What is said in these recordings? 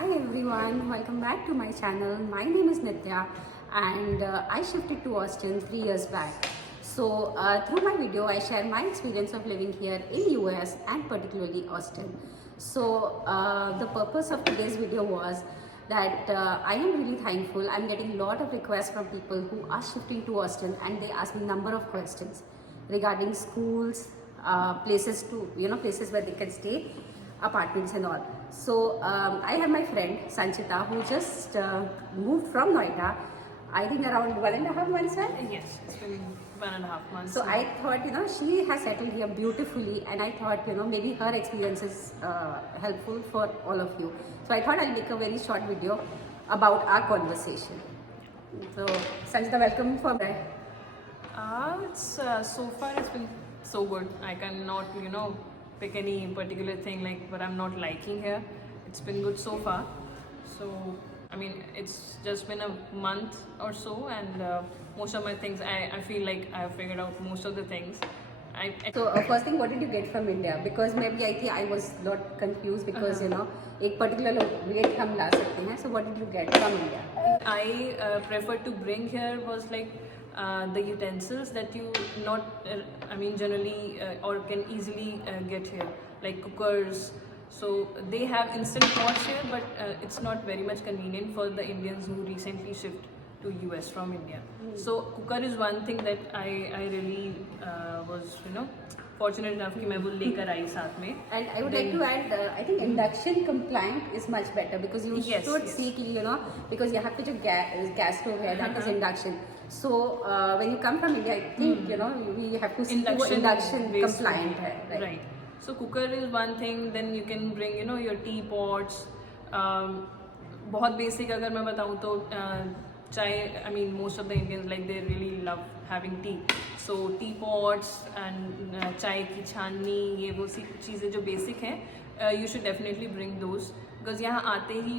Hi everyone, welcome back to my channel. My name is Nitya and I shifted to Austin 3 years back. So through my video I share my experience of living here in US and particularly Austin. So the purpose of today's video was that I am really thankful. I'm getting a lot of requests from people who are shifting to Austin and they ask me a number of questions regarding schools, places places where they can stay, apartments and all. So I have my friend Sanchita who just moved from Noida, I think around 1.5 months, right? Yes, it's been 1.5 months. So I thought, she has settled here beautifully, and I thought, maybe her experience is helpful for all of you. So I thought I'll make a very short video about our conversation. So Sanchita, welcome for that. It's so far it's been so good. I cannot, pick any particular thing like what I'm not liking here. It's been good so far. So I mean, it's just been a month or so, and most of my things, I feel like I've figured out most of the things. So first thing, what did you get from India? Because maybe I think I was a lot confused because एक particular rate हम ला सकते हैं. So what did you get from India? I prefer to bring here was like the utensils that you generally or can easily get here, like cookers. So they have instant pots here, but it's not very much convenient for the Indians who recently shift to US from India. So cooker is one thing that I really was fortunate enough कि मैं वो लेकर आई साथ में. And I would like to add, I think induction compliant is much better because you should seek, because यहाँ पे जो gas stove है, that is induction. So when you come from India, I think we have to seek induction compliant है, right? So cooker is one thing. Then you can bring your teapots. बहुत basic अगर मैं बताऊँ तो चाय. I mean most of the Indians like they really love having tea. So teapots and चाय की छाननी, ये वो सी चीज़ें जो basic हैं, you should definitely bring those. Because यहाँ आते ही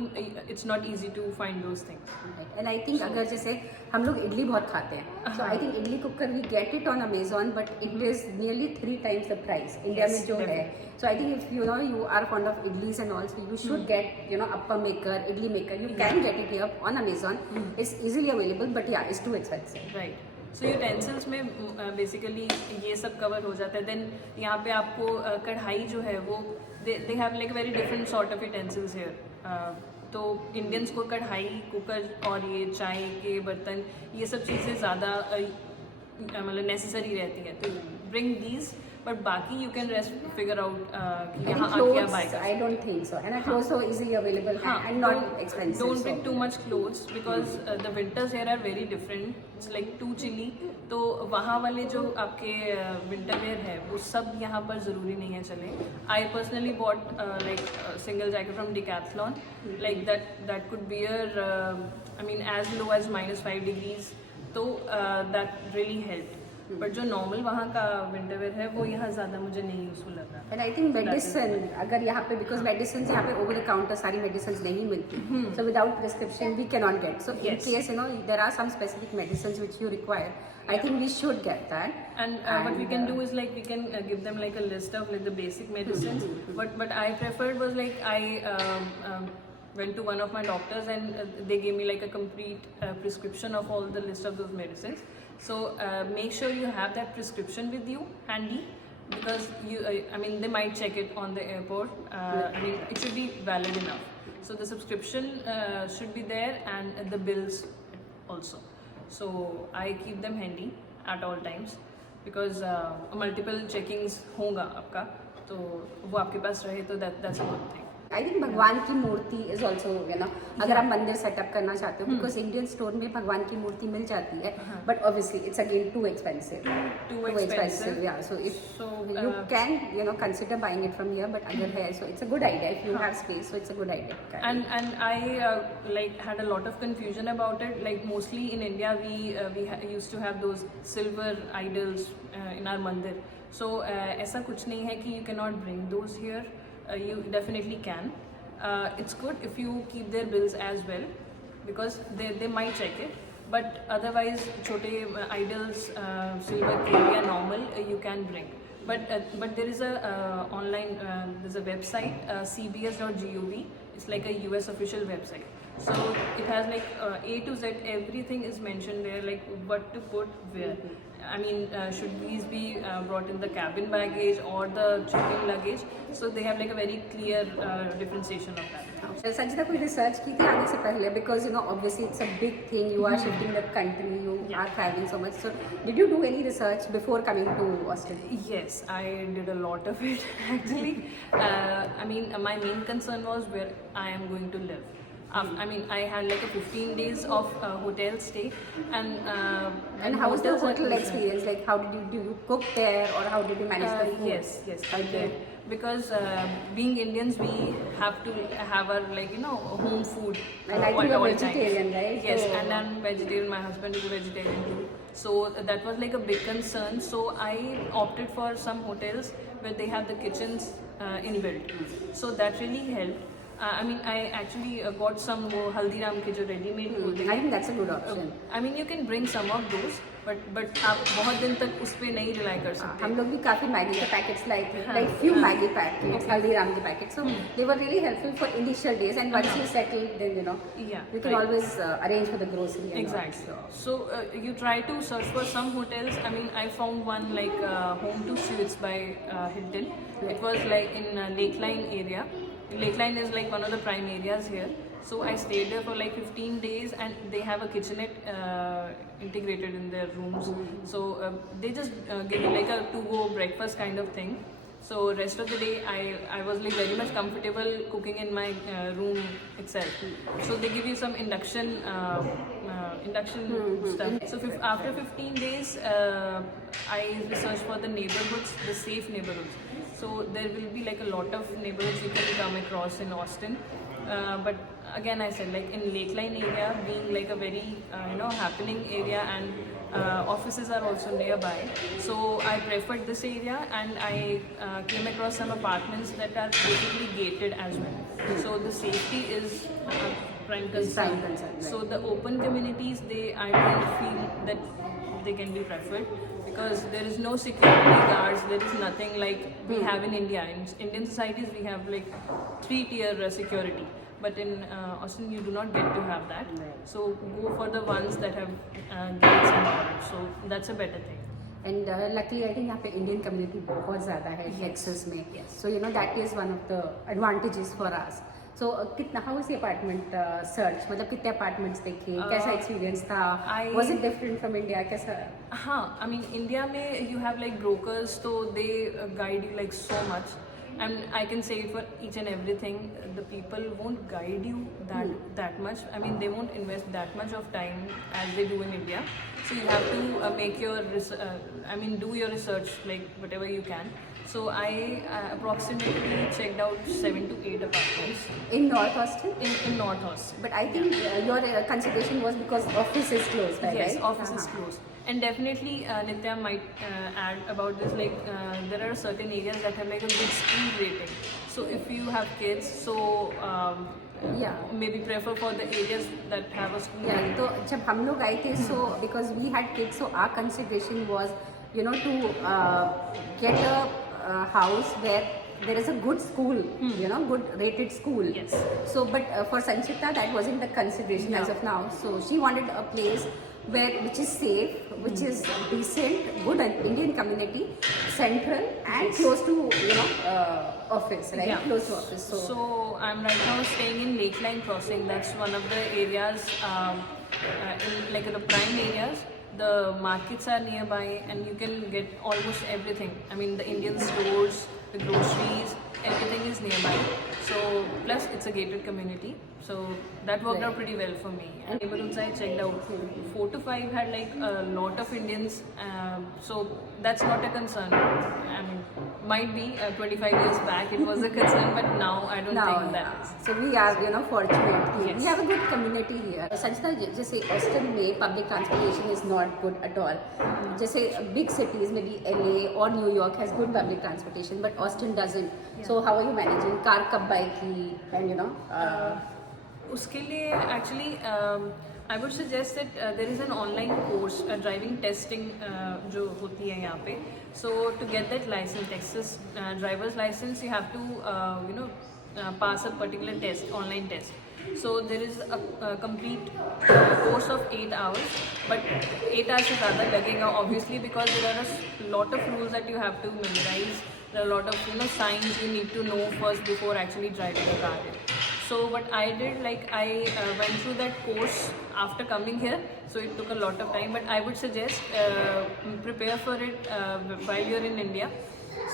it's not easy to find those things. Right. And I think अगर जैसे हम लोग इडली बहुत खाते हैं, so I think idli cooker we get it on Amazon, but it is nearly 3 times the price India में जो है. So I think if you are fond of idlis and all, so you should get appam maker, idli maker. You can get it here on Amazon. It's easily available, but yeah, it's too expensive. Right. So utensils में basically ये सब cover हो जाता है. Then यहाँ पे आपको कढ़ाई जो है वो they have like very different sort of utensils here. तो Indians को कढ़ाई, कुकर और ये चाय के बर्तन, ये सब चीज़ें ज़्यादा मतलब necessary रहती है. तो bring these. But बाकी you can figure out कि यहाँ आके buy कर. I don't think so. And clothes so easily available and not expensive. Don't bring too much clothes because the winters here are very different. It's like too chilly. तो वहाँ वाले जो आपके winter wear है वो सब यहाँ पर ज़रूरी नहीं है चले. I personally bought like a single jacket from Decathlon. Like that could bear as low as -5 degrees. तो that really helped. बट जो नॉर्मल वहाँ का विंटर वेयर है वो यहाँ ज़्यादा मुझे नहीं यूजफुल लग रहा. एंड आई थिंक मेडिसिन अगर यहाँ पे बिकॉज मेडिसिन यहाँ पे ओवर द काउंटर सारी मेडिसिन नहीं मिलती, so without prescription we can not get. So in case there are some specific medicine which you require, I think we should get that. And what we can do is like we can give them like a list of like the basic medicines. But I preferred was like I went to one of my doctors and they gave me like a complete prescription of all the list of those medicines. So make sure you have that prescription with you handy because they might check it on the airport. It should be valid enough. So the subscription should be there and the bills also. So I keep them handy at all times because multiple checkings होगा आपका, तो वो आपके पास रहे तो that's a good thing. I think भगवान की मूर्ति is also अगर आप मंदिर सेटअप करना चाहते हो, बिकॉज इंडियन स्टोर में भगवान की मूर्ति मिल जाती है, but obviously it's again too expensive. या so if you can consider buying it from here, but अगर है so it's a good idea if you have space, so it's a good idea. And I like had a lot of confusion about it. Like mostly in India we used to have those silver idols in our mandir. So ऐसा कुछ नहीं है कि you cannot bring those here. You definitely can. It's good if you keep their bills as well because they might check it. But otherwise, छोटे idols, silver के या normal you can bring. But there is a online there's a website cbs.gov. it's like a US official website. So it has like A to Z, everything is mentioned there, like what to put where. I mean, should these be brought in the cabin baggage or the check-in luggage? So they have like a very clear differentiation of that. संचिता कोई research की थी आने से पहले because you know obviously it's a big thing, you are shifting the country, you are traveling so much, so did you do any research before coming to Austin? Yes, I did a lot of it actually. I mean, my main concern was where I am going to live. I mean, I had like a 15 days of hotel stay, and how was the hotels are hotel different. experience? Like how did you cook there or how did you manage the food? Yes, I Okay. did. Because being Indians, we have to have our like home food. And I think at you're all times. vegetarian, right? Yes, So- and I'm vegetarian. My husband is a vegetarian too. So that was like a big concern. So I opted for some hotels where they have the kitchens inbuilt. So that really helped. I mean, I actually got some Haldiram ke jo ready-made hote I think that's a good option. I mean, you can bring some of those, but आप बहुत दिन तक उस पे नहीं rely कर सकते. हम लोग भी काफी मैगी के पैकेट्स लाए थे, like few Maggi packets, Haldiram के packets, so they were really helpful for initial days, and once you settle, then you know Yeah, you can right. always arrange for the grocery. And all. Exactly. So you try to search for some hotels. I mean, I found one like Home to Suites by Hilton. It was like in Lakeline area. Lakeline is like one of the prime areas here. So I stayed there for like 15 days, and they have a kitchenette integrated in their rooms. So they just give you like a to-go breakfast kind of thing. So rest of the day, I was like very much comfortable cooking in my room itself. So they give you some induction stuff. So after 15 days, I researched for the neighborhoods, the safe neighborhoods. So there will be like a lot of neighborhoods you can come across in Austin. But again, I said like in Lakeline area, being like a very happening area, and offices are also nearby. So I preferred this area, and I came across some apartments that are basically gated as well. So the safety is prime concern. Prime concern, right. So the open communities, I don't feel that they can be preferred, because there is no security guards, there is nothing like we have in India. In Indian societies, we have like 3-tier security, but in Austin, you do not get to have that. So go for the ones that have gates and all. So that's a better thing. And luckily, I think यहाँ पे Indian community बहुत ज़्यादा है Texas में. So you know that is one of the advantages for us. So कितना how was the apartment search? मतलब कितने apartments देखे? कैसा experience था? Was it different from India? कैसा? हाँ, I mean India में you have like brokers, so they guide you like so much. And I can say it for each and everything, the people won't guide you that much. I mean, they won't invest that much of time as they do in India. So you have to make your do your research like whatever you can. So I approximately checked out 7 to 8 apartments In North Austin? in North Austin. But I think your consideration was because office is closed, right? Yes, office is closed. And definitely, Nitya might add about this, like there are certain areas that have like a good school rating. So if you have kids, so maybe prefer for the areas that have a school Yeah, rating. तो जब हम लोग आए थे, so because we had kids, so our consideration was, you know, to get a house where there is a good school, you know, good rated school. Yes. So, but for Sanchita, that wasn't the consideration as of now. So she wanted a place which is safe, which is decent, good Indian community, central, and close to office, right? Yeah. Close to office. So I'm right now staying in Lakeline Crossing. That's one of the areas, in like the prime areas. The markets are nearby, and you can get almost everything. I mean, the Indian stores, the groceries, everything is nearby. So plus it's a gated community. So that worked out pretty well for me. And neighborhoods I checked out, 4 to 5 had like a lot of Indians. So that's not a concern. I mean, might be 25 years back it was a concern, but now I don't think that is. So we are, fortunate. Yes. We have a good community here. Sanchita, जैसे Austin में public transportation is not good at all. जैसे big cities, maybe LA or New York has good public transportation, but Austin doesn't. So how are you managing? Car कब buy की? And उसके लिए actually I would suggest that there is an online course, driving testing जो होती है यहाँ पे. So to get that license, Texas driver's license, you have to pass a particular test, online test. So there is a complete course of 8 hours, but 8 hours is rather lagega obviously, because there are a lot of rules that you have to memorize. There are a lot of signs you need to know first before actually driving a car here. So what I did, like I went through that course after coming here, so it took a lot of time. But I would suggest prepare for it while you're in India.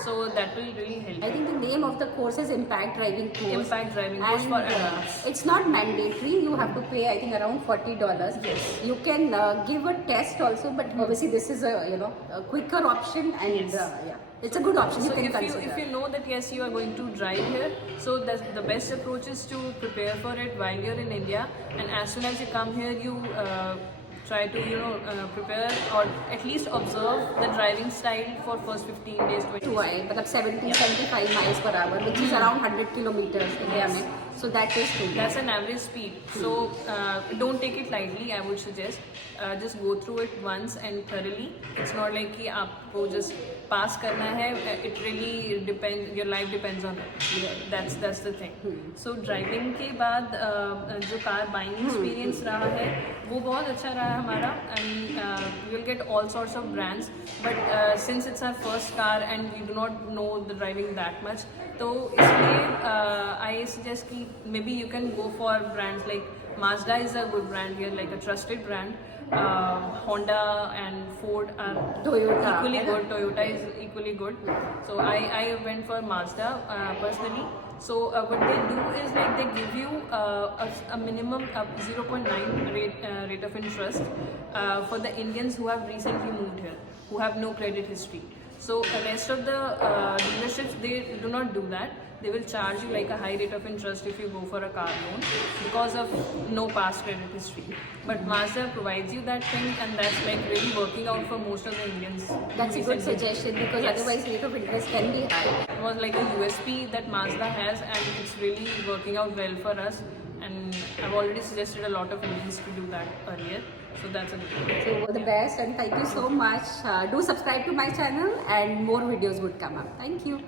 So that will really help. I think the name of the course is Impact Driving Course. Impact Driving Course for adults. It's not mandatory. You have to pay, I think, around $40. Yes. You can give a test also, but obviously this is a quicker option, and Yes. Yeah, it's a good option. So you can if consider. if you know that yes, you are going to drive here, so the best approach is to prepare for it while you're in India, and as soon as you come here, you try to prepare or at least observe the driving style for first 15 days, 20 to days. मतलब 75 miles per hour, which is around 100 kilometers India Yes. में. So that is good. That's an average speed. So don't take it lightly. I would suggest just go through it once and thoroughly. It's not like कि आपको just pass करना है. It really depends. Your life depends on it. That's the thing. So driving के बाद जो car buying experience रहा है वो बहुत अच्छा रहा है हमारा, and you'll get all sorts of brands. But since it's our first car and we do not know the driving that much, तो इसलिए I suggest कि maybe you can go for brands like Mazda is a good brand here, like a trusted brand. Honda and Ford are Toyota, equally है ना? good. Toyota is equally good. So I went for Mazda personally. So what they do is like they give you a minimum 0.9 rate of interest for the Indians who have recently moved here, who have no credit history. So the rest of the dealerships, they do not do that. They will charge you like a high rate of interest if you go for a car loan because of no past credit history. But Mazda provides you that thing, and that's like really working out for most of the Indians. That's a good recently. suggestion, because Yes. otherwise rate of interest can be high. It was like a USP that Mazda has, and it's really working out well for us. And I've already suggested a lot of Indians to do that earlier. So that's a good thing. So the best, and thank you so much. Do subscribe to my channel, and more videos would come up. Thank you.